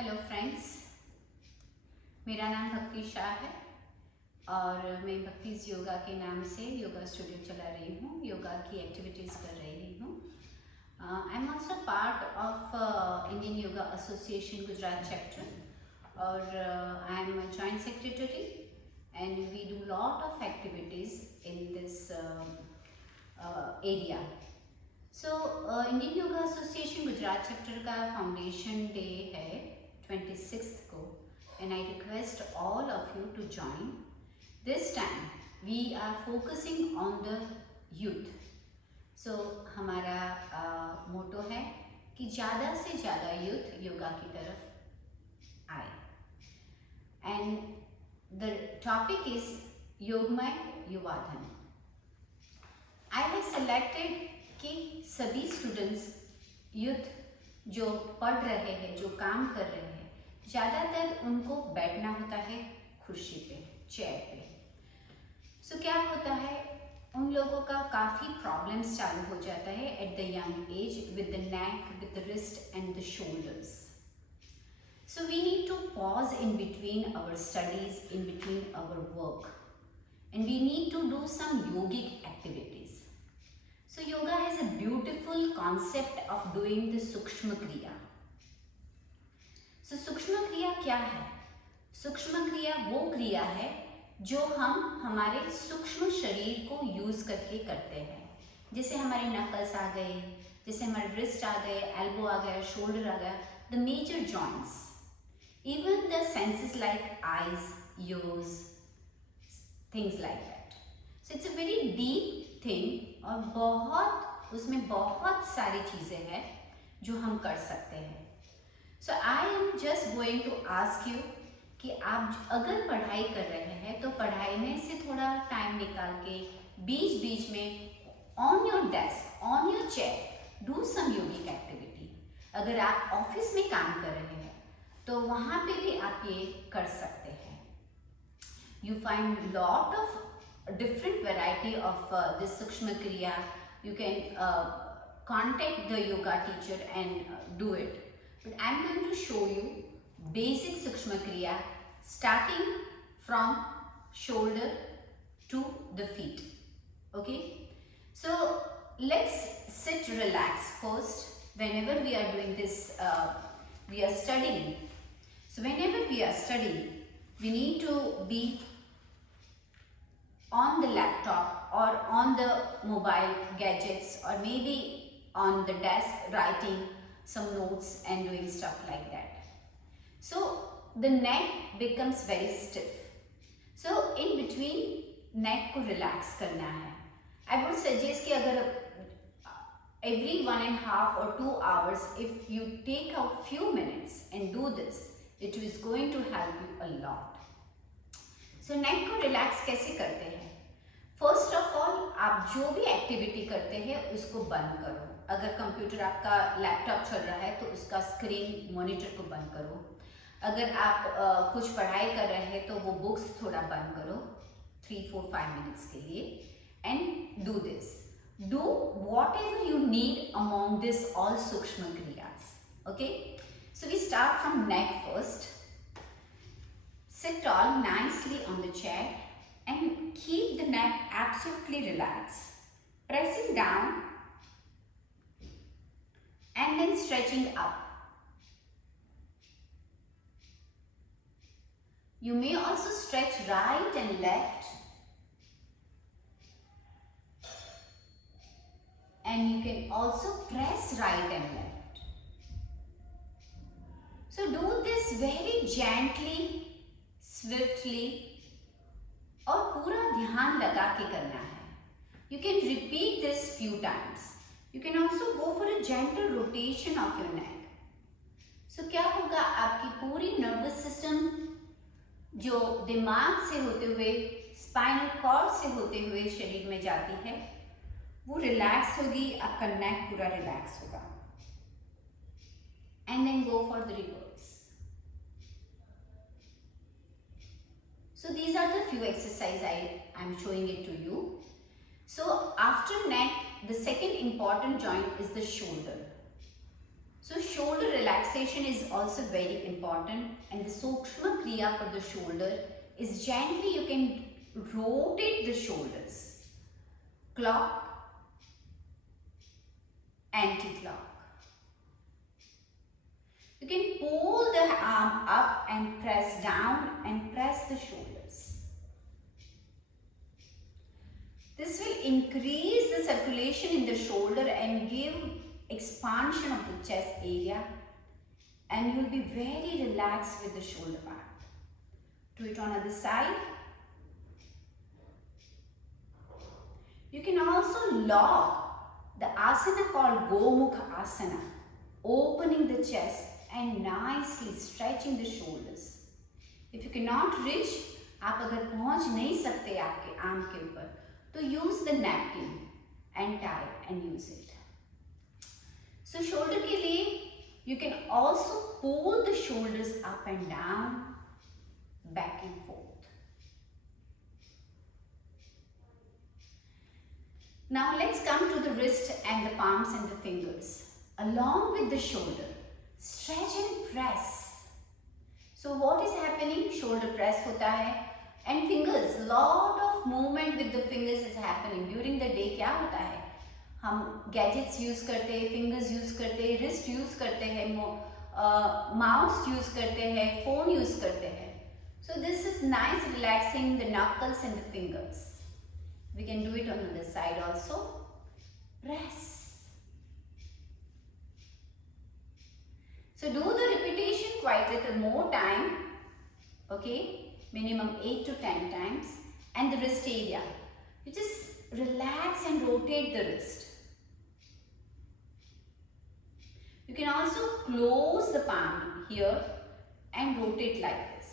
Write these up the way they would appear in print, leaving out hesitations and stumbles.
Hello friends, मेरा नाम भक्ति शाह है और मैं भक्तिज योगा के नाम से योगा स्टूडियो चला रही हूँ, योगा की एक्टिविटीज़ कर रही हूँ। I am also part of Indian Yoga Association Gujarat Chapter और I am joint secretary and we do lot of activities in this area. So Indian Yoga Association Gujarat Chapter का फाउंडेशन डे है 26th को and I request all of you to join. This time we are focusing on the youth. So हमारा मोटो है कि ज़्यादा से ज़्यादा youth yoga की तरफ आए and the topic is योगमय युवाधन. I have selected कि सभी स्टूडेंट्स यूथ जो पढ़ रहे हैं, जो काम कर रहे हैं, ज़्यादातर उनको बैठना होता है कुर्सी पे, चेयर पे। सो क्या होता है, उन लोगों का काफ़ी प्रॉब्लम्स चालू हो जाता है at the young age with the neck, with the wrist and the shoulders. So we need to pause in between our studies, in between our work and we need to do some yogic activities. So yoga has a beautiful concept of doing the सूक्ष्म क्रिया. So सूक्ष्म क्रिया क्या है? सूक्ष्म क्रिया वो क्रिया है जो हम हमारे सूक्ष्म शरीर को यूज करके करते हैं। जैसे हमारे नकल्स आ गए, जैसे हमारे रिस्ट आ गए, एल्बो आ गया, शोल्डर आ गया, the major joints, even the senses like eyes, ears, things like that. So it's a very deep thing और बहुत उसमें बहुत सारी चीज़ें हैं जो हम कर सकते हैं। So I am just going to ask you कि आप अगर पढ़ाई कर रहे हैं तो पढ़ाई में से थोड़ा टाइम निकाल के बीच बीच में on your desk, on your chair, do some yogic activity. अगर आप ऑफिस में काम कर रहे हैं तो वहाँ पे भी आप ये कर सकते हैं। You find lot of different variety of this Sukshma Kriya. You can contact the yoga teacher and do it. But I am going to show you basic Sukshma Kriya starting from shoulder to the feet. Okay? So let's sit relax first. Whenever we are doing this, we are studying. So whenever we are studying, we need to be on the laptop or on the mobile gadgets or maybe on the desk writing some notes and doing stuff like that. So the neck becomes very stiff. So in between neck को relax करना है. I would suggest कि अगर every 1.5 or 2 hours if you take a few minutes and do this, it is going to help you a lot. सो नेक को relax कैसे करते हैं? First of all आप जो भी एक्टिविटी करते हैं उसको बंद करो। अगर कंप्यूटर आपका लैपटॉप चल रहा है तो उसका स्क्रीन मॉनिटर को बंद करो। अगर आप कुछ पढ़ाई कर रहे हैं तो वो बुक्स थोड़ा बंद करो 3-4-5 मिनट्स के लिए and do this. Do whatever you need among this all सूक्ष्म क्रियास। Okay, so we start from neck first. Sit tall nicely on the chair and keep the neck absolutely relaxed, pressing down and then stretching up. You may also stretch right and left, and you can also press right and left. So do this very gently, swiftly और पूरा ध्यान लगा के करना है। You can repeat this few times. You can also go for a gentle rotation of your neck. सो क्या होगा, आपकी पूरी नर्वस सिस्टम जो दिमाग से होते हुए, स्पाइनल कॉर्ड से होते हुए शरीर में जाती है वो रिलैक्स होगी, आपका नेक पूरा रिलैक्स होगा। And then go for the reverse. So these are the few exercises I am showing it to you. So after neck, the second important joint is the shoulder. So shoulder relaxation is also very important, and the Sukshma Kriya for the shoulder is gently you can rotate the shoulders, clock, anti-clock. You can pull the arm up and press down and press the shoulders. This will increase the circulation in the shoulder and give expansion of the chest area, and you will be very relaxed with the shoulder part. Do it on other side. You can also lock the asana called Gomukha Asana, opening the chest and nicely stretching the shoulders. If you cannot reach, आप अगर पहुंच नहीं सकते आपके arm के ऊपर, तो use the napkin and tie and use it. So shoulder के लिए you can also pull the shoulders up and down, back and forth. Now let's come to the wrist and the palms and the fingers. Along with the shoulder, stretch and press. So what is happening? Shoulder press hota hai and fingers. Lot of movement with the fingers is happening during the day. क्या होता है? हम gadgets use करते हैं, fingers use करते हैं, wrist use करते हैं, mouse use करते हैं, phone use करते हैं. So this is nice relaxing the knuckles and the fingers. We can do it on the other side also. Press. So do the repetition quite a little more time, okay, minimum 8 to 10 times, and the wrist area. You just relax and rotate the wrist. You can also close the palm here and rotate like this.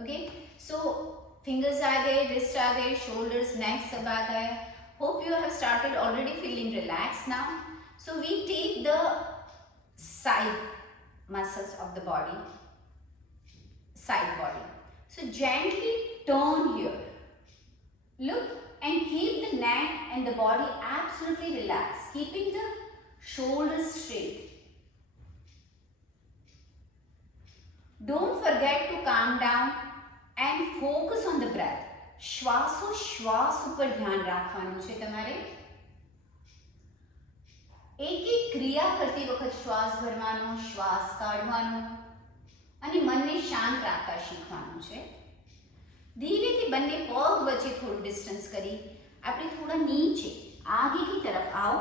Okay, so fingers aa gaye, wrist aa gaye, shoulders, neck sab aa gaye. Hope you have started already feeling relaxed now. So we take the side muscles of the body, side body. So gently turn here. Look and keep the neck and the body absolutely relaxed, keeping the shoulders straight. Don't forget to calm down and focus on the breath. શ્વાસોશ્વાસ ઉપર ધ્યાન રાખવાનું છે તમારે. એક એક ક્રિયા કરતી વખત શ્વાસ ભરવાનો, શ્વાસ કાઢવાનો અને મનને શાંત રાખતા શીખવાનું છે. ધીરેથી બંને પગ વચ્ચે થોડું ડિસ્ટન્સ કરી આપણે થોડા નીચે આગે की तरफ आओ.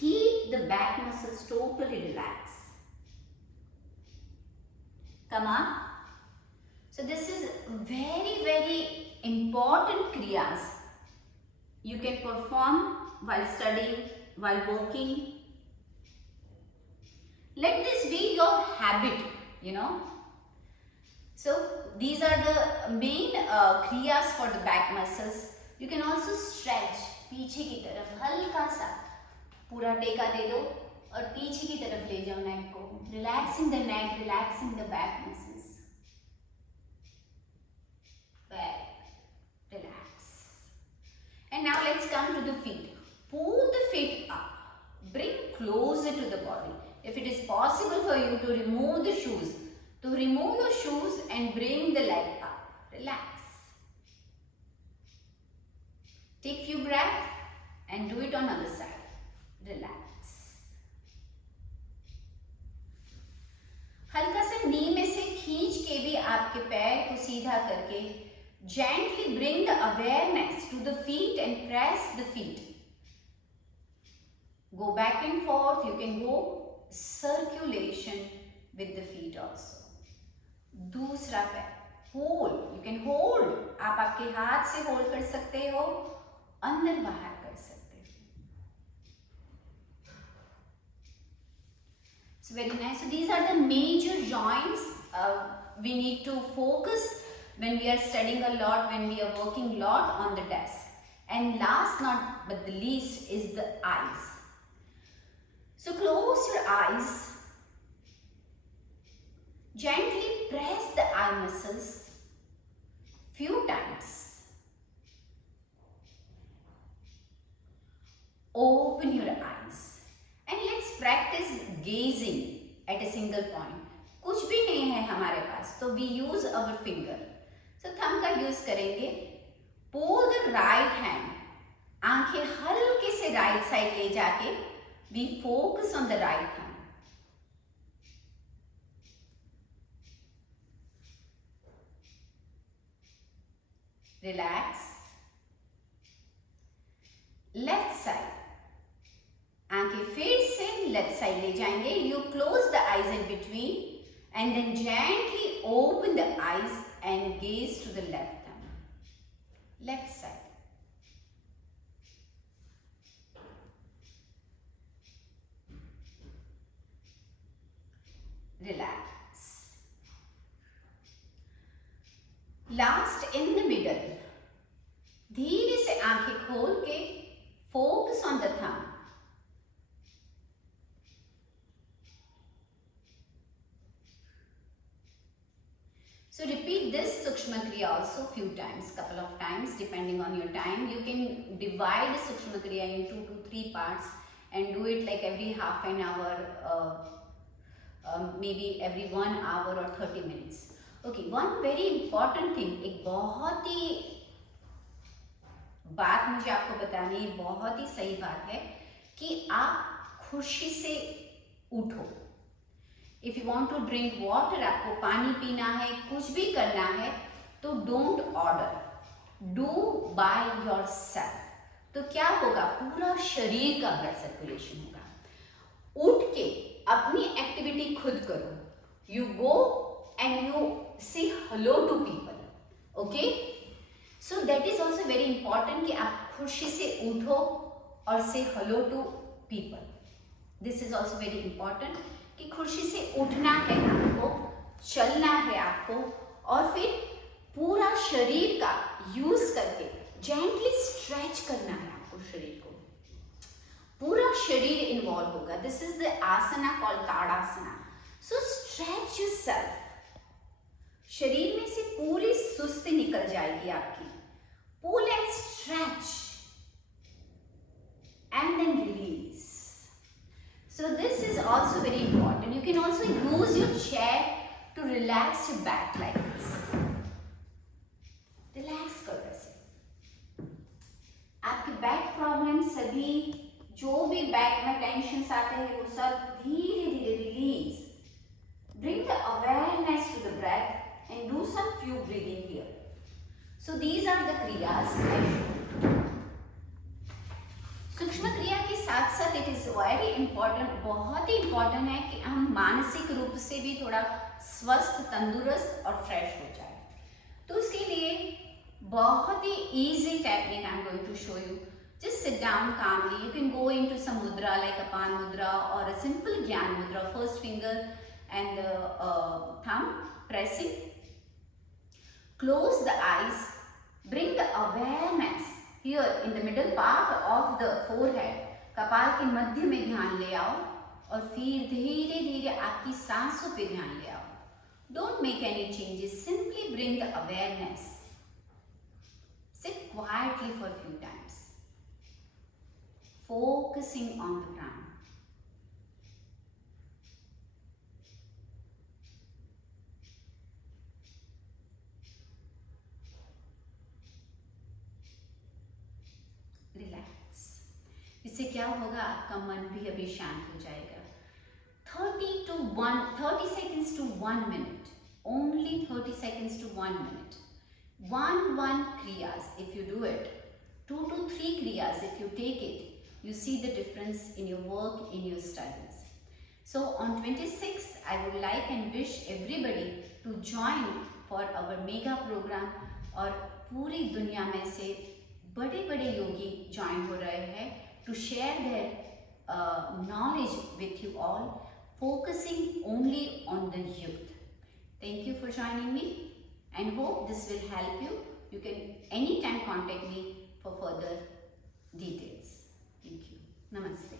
Keep the back muscles totally relaxed. Come on. So this is very important kriyas you can perform while studying, while walking. Let this be your habit, you know. So these are the main kriyas for the back muscles. You can also stretch. पीछे की तरफ हल्का सा पूरा टेका दे दो और पीछे की तरफ ले जाओ नेक को. Relaxing the neck, relaxing the back muscles. Back, relax. And now let's come to the feet. Pull the feet up. Bring closer to the body. If it is possible for you to remove the shoes, to remove the shoes and bring the leg up. Relax. Take few breaths and do it on other side. Relax. हल्का सा नी में से खींच के भी आपके पैर को सीधा करके gently bring the awareness to the feet and press the feet. Go back and forth. You can go circulation with the feet also. दूसरा पैर hold. You can hold. आप आपके हाथ से hold कर सकते हो, अंदर बाहर कर सकते हो. So very nice. So these are the major joints we need to focus when we are studying a lot, when we are working a lot on the desk. And last not but the least is the eyes. So close your eyes. Gently press the eye muscles few times. open your eyes and let's practice gazing at a single point. कुछ भी नहीं है हमारे पास तो we use our finger. So thumb का use करेंगे. Pull the right hand. आंखें हल्के से right side ले जाके we focus on the right thumb. Relax. Left side. आंखें फिर से लेफ्ट साइड ले जाएंगे. You close the eyes in between and then gently open the eyes and gaze to the left thumb. Left side. Relax. Last in the middle. धीरे से आंखें खोल के focus on the thumb. So repeat this Sukshma Kriya also few times, couple of times depending on your time. You can divide Sukshma Kriya in 2 to 3 parts and do it like every half an hour, maybe every 1 hour or 30 minutes. Okay, one very important thing, एक बहुत ही बात मुझे आपको बतानी है, बहुत ही सही बात है कि आप खुशी से उठो. If you want to drink water, आपको पानी पीना है, कुछ भी करना है तो don't order, do by yourself. तो क्या होगा, पूरा शरीर का ब्लड सर्कुलेशन होगा. उठ के अपनी एक्टिविटी खुद करो. You go and you say hello to people. Okay? So that is also very important कि आप खुशी से उठो और say hello to people. This is also very important कि खुशी से उठना है आपको, चलना है आपको और फिर पूरा शरीर का यूज करके जेंटली स्ट्रेच करना है आपको. शरीर को पूरा शरीर इन्वॉल्व होगा. This is the asana called tadasana. So stretch yourself. शरीर में से पूरी सुस्ती निकल जाएगी आपकी. Pull and stretch and then release. So this is also very important. You can also use your chair to relax your back like this. Relax करो ऐसे. आपकी बैक प्रॉब्लम सभी जो भी बैक में टेंशन आते हैं वो सब धीरे धीरे release. Bring the awareness to the breath and do some few breathing here. So these are the kriyas I showed. सूक्ष्म क्रिया के साथ साथ इट इज वेरी इंपॉर्टेंट, बहुत ही इंपॉर्टेंट है कि हम मानसिक रूप से भी थोड़ा स्वस्थ, तंदुरुस्त और फ्रेश हो जाए. तो उसके लिए बहुत ही easy technique I am going to show you. Just sit down calmly. You can go into some mudra like apan mudra और a simple gyan mudra. First finger and thumb pressing. Close the eyes. Bring the awareness here in the middle part of the forehead. कपाल के मध्य में ध्यान ले आओ और फिर धीरे धीरे आपकी सांसों पे ध्यान ले आओ. Don't make any changes. Simply bring the awareness. Sit quietly for a few times. Focusing on the prana. Relax. इससे क्या होगा, आपका मन भी अभी शांत हो जाएगा. 30 seconds to 1 minute. Only 30 seconds to 1 minute. 1 kriyas if you do it. 2 to 3 kriyas if you take it. You see the difference in your work, in your studies. So on 26th, I would like and wish everybody to join for our mega program. और पूरी दुनिया में से बड़े बड़े योगी join हो रहे हैं to share their knowledge with you all, focusing only on the youth. Thank you for joining me and hope this will help you. You can anytime contact me for further details. Thank you. Namaste.